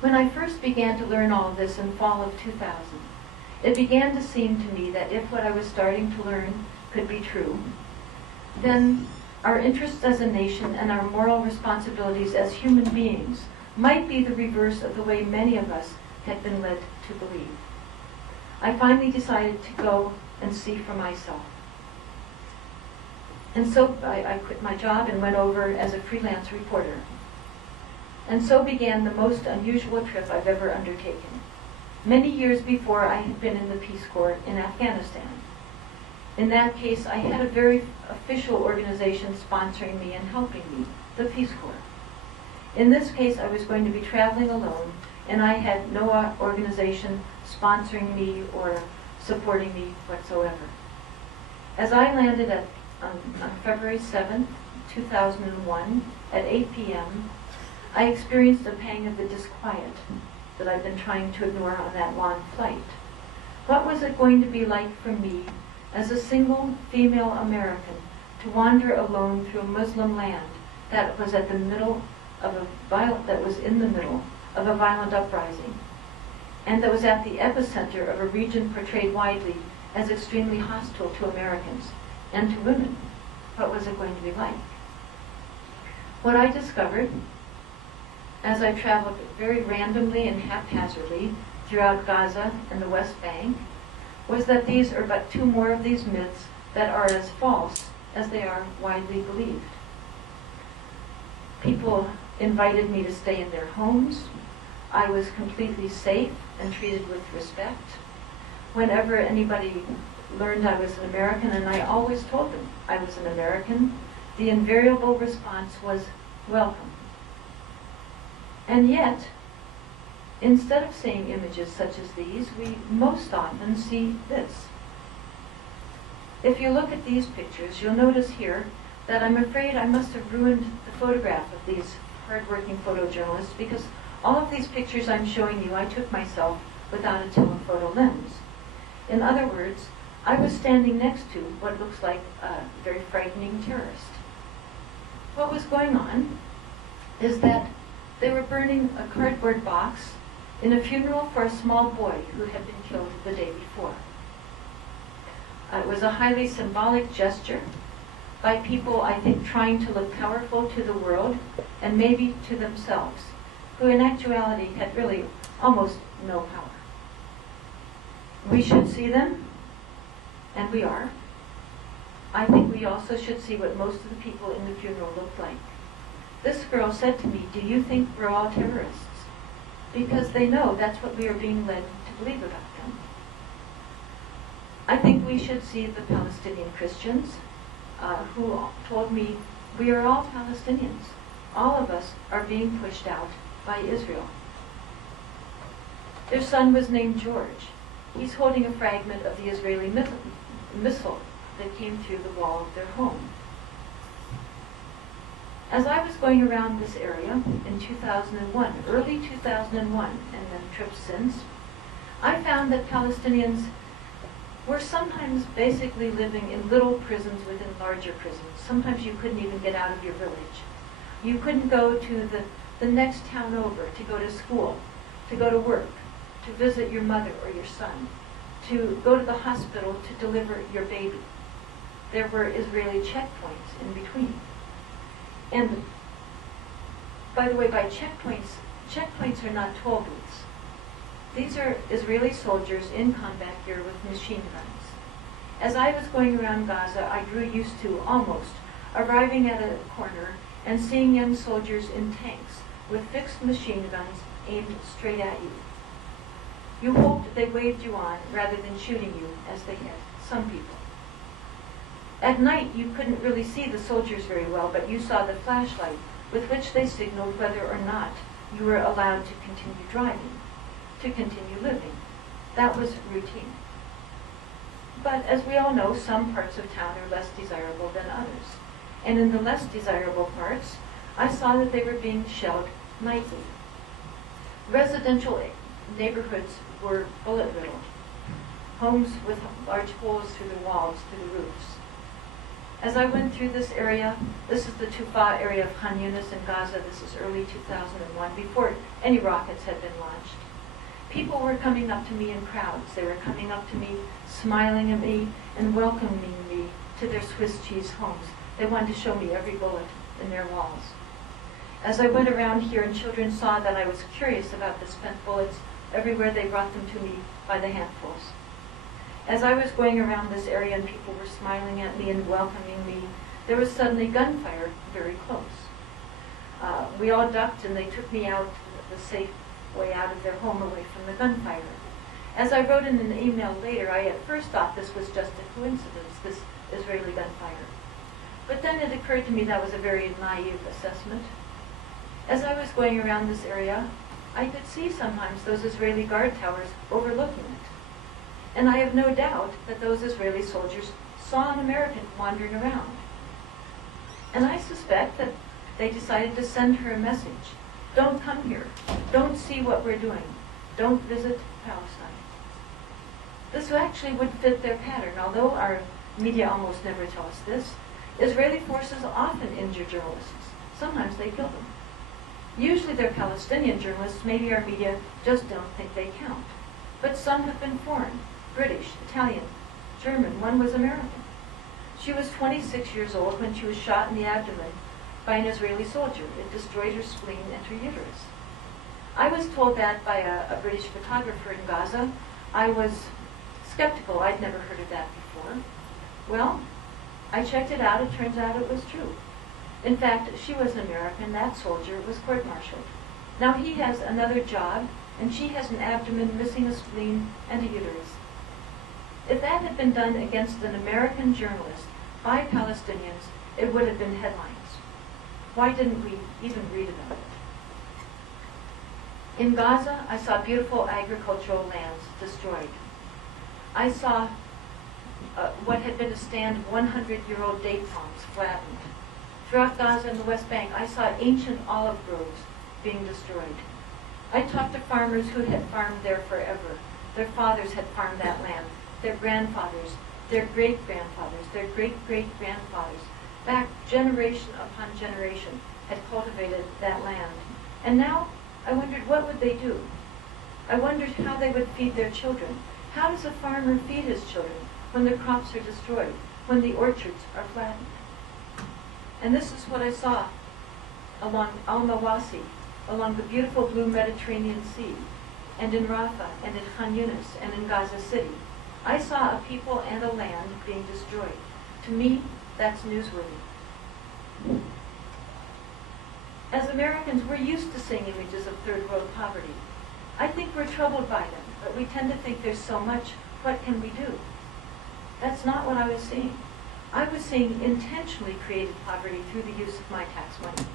When I first began to learn all of this in fall of 2000, it began to seem to me that if what I was starting to learn could be true, then our interests as a nation and our moral responsibilities as human beings might be the reverse of the way many of us had been led to believe. I finally decided to go and see for myself. And so I quit my job and went over as a freelance reporter. And so began the most unusual trip I've ever undertaken. Many years before, I had been in the Peace Corps in Afghanistan. In that case, I had a very official organization sponsoring me and helping me, the Peace Corps. In this case, I was going to be traveling alone, and I had no organization sponsoring me or supporting me whatsoever. As I landed on February 7th, 2001, at 8 p.m., I experienced a pang of the disquiet that I've been trying to ignore on that long flight. What was it going to be like for me, as a single female American, to wander alone through a Muslim land that was in the middle of a violent uprising, and that was at the epicenter of a region portrayed widely as extremely hostile to Americans and to women? What was it going to be like? What I discovered, as I traveled very randomly and haphazardly throughout Gaza and the West Bank, was that these are but two more of these myths that are as false as they are widely believed. People invited me to stay in their homes. I was completely safe and treated with respect. Whenever anybody learned I was an American, and I always told them I was an American, the invariable response was, welcome. And yet, instead of seeing images such as these, we most often see this. If you look at these pictures, you'll notice here that I'm afraid I must have ruined the photograph of these hard-working photojournalists, because all of these pictures I'm showing you I took myself without a telephoto lens. In other words, I was standing next to what looks like a very frightening terrorist. What was going on is that they were burning a cardboard box in a funeral for a small boy who had been killed the day before. It was a highly symbolic gesture by people, I think, trying to look powerful to the world and maybe to themselves, who in actuality had really almost no power. We should see them, and we are. I think we also should see what most of the people in the funeral looked like. This girl said to me, "Do you think we're all terrorists?" Because they know that's what we are being led to believe about them. I think we should see the Palestinian Christians who told me, we are all Palestinians. All of us are being pushed out by Israel. Their son was named George. He's holding a fragment of the Israeli missile that came through the wall of their home. As I was going around this area in 2001, early 2001, and then trips since, I found that Palestinians were sometimes basically living in little prisons within larger prisons. Sometimes you couldn't even get out of your village. You couldn't go to the next town over to go to school, to go to work, to visit your mother or your son, to go to the hospital to deliver your baby. There were Israeli checkpoints in between. And by the way, by checkpoints are not toll booths. These are Israeli soldiers in combat gear with machine guns. As I was going around Gaza, I grew used to almost arriving at a corner and seeing young soldiers in tanks with fixed machine guns aimed straight at you. You hoped they waved you on rather than shooting you, as they had some people. At night, you couldn't really see the soldiers very well, but you saw the flashlight with which they signaled whether or not you were allowed to continue driving, to continue living. That was routine. But as we all know, some parts of town are less desirable than others. And in the less desirable parts, I saw that they were being shelled nightly. Residential neighborhoods were bullet-riddled. Homes with large holes through the walls, through the roofs. As I went through this area, this is the Tufa area of Khan Yunis in Gaza. This is early 2001, before any rockets had been launched. People were coming up to me in crowds. They were coming up to me, smiling at me, and welcoming me to their Swiss cheese homes. They wanted to show me every bullet in their walls. As I went around here and children saw that I was curious about the spent bullets, everywhere they brought them to me by the handfuls. As I was going around this area and people were smiling at me and welcoming me, there was suddenly gunfire very close. We all ducked and they took me out the safe way out of their home away from the gunfire. As I wrote in an email later, I at first thought this was just a coincidence, this Israeli gunfire. But then it occurred to me that was a very naive assessment. As I was going around this area, I could see sometimes those Israeli guard towers overlooking it. And I have no doubt that those Israeli soldiers saw an American wandering around. And I suspect that they decided to send her a message. Don't come here. Don't see what we're doing. Don't visit Palestine. This actually would fit their pattern, although our media almost never tell us this. Israeli forces often injure journalists. Sometimes they kill them. Usually they're Palestinian journalists. Maybe our media just don't think they count. But some have been foreign, British, Italian, German. One was American. She was 26 years old when she was shot in the abdomen by an Israeli soldier. It destroyed her spleen and her uterus. I was told that by a British photographer in Gaza. I was skeptical. I'd never heard of that before. Well, I checked it out. It turns out it was true. In fact, she was an American. That soldier was court-martialed. Now he has another job, and she has an abdomen missing a spleen and a uterus. If that had been done against an American journalist by Palestinians, it would have been headlines. Why didn't we even read about it? In Gaza, I saw beautiful agricultural lands destroyed. I saw what had been a stand of 100-year-old date palms flattened. Throughout Gaza and the West Bank, I saw ancient olive groves being destroyed. I talked to farmers who had farmed there forever. Their fathers had farmed that land. Their grandfathers, their great-grandfathers, their great-great-grandfathers, back generation upon generation, had cultivated that land. And now I wondered, what would they do? I wondered how they would feed their children. How does a farmer feed his children when their crops are destroyed, when the orchards are flattened? And this is what I saw along Al-Mawasi, along the beautiful blue Mediterranean Sea, and in Rafah, and in Khan Yunis, and in Gaza City. I saw a people and a land being destroyed. To me, that's newsworthy. As Americans, we're used to seeing images of third world poverty. I think we're troubled by them, but we tend to think there's so much, what can we do? That's not what I was seeing. I was seeing intentionally created poverty through the use of my tax money.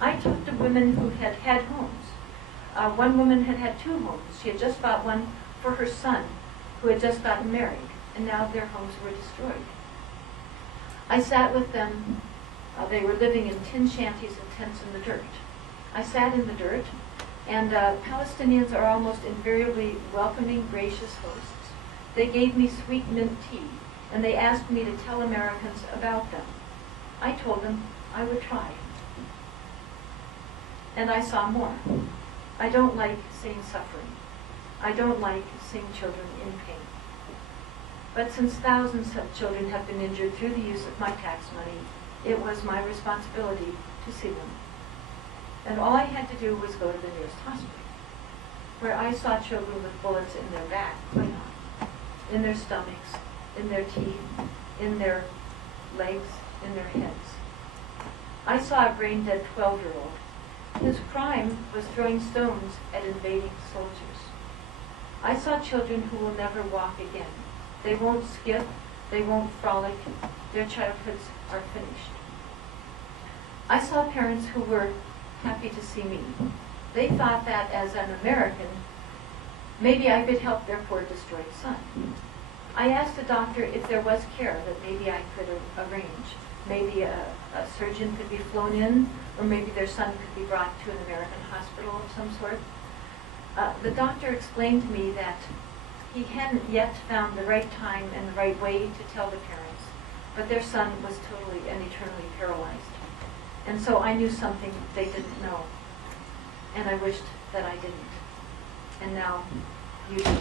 I talked to women who had had homes. One woman had had 2 homes. She had just bought one for her son, who had just gotten married, and now their homes were destroyed. I sat with them. They were living in tin shanties and tents in the dirt. I sat in the dirt, and Palestinians are almost invariably welcoming, gracious hosts. They gave me sweet mint tea, and they asked me to tell Americans about them. I told them I would try. And I saw more. I don't like seeing suffering. I don't like seeing children in pain. But since thousands of children have been injured through the use of my tax money, it was my responsibility to see them. And all I had to do was go to the nearest hospital, where I saw children with bullets in their back, quite on, in their stomachs, in their teeth, in their legs, in their heads. I saw a brain-dead 12-year-old. His crime was throwing stones at invading soldiers. I saw children who will never walk again. They won't skip, they won't frolic, their childhoods are finished. I saw parents who were happy to see me. They thought that as an American, maybe I could help their poor destroyed son. I asked the doctor if there was care that maybe I could arrange. Maybe a surgeon could be flown in, or maybe their son could be brought to an American hospital of some sort. The doctor explained to me that he hadn't yet found the right time and the right way to tell the parents but their son was totally and eternally paralyzed. And so I knew something they didn't know. And I wished that I didn't. And now you do.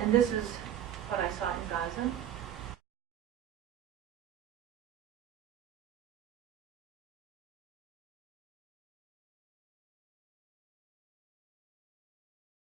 And this is what I saw in Gaza.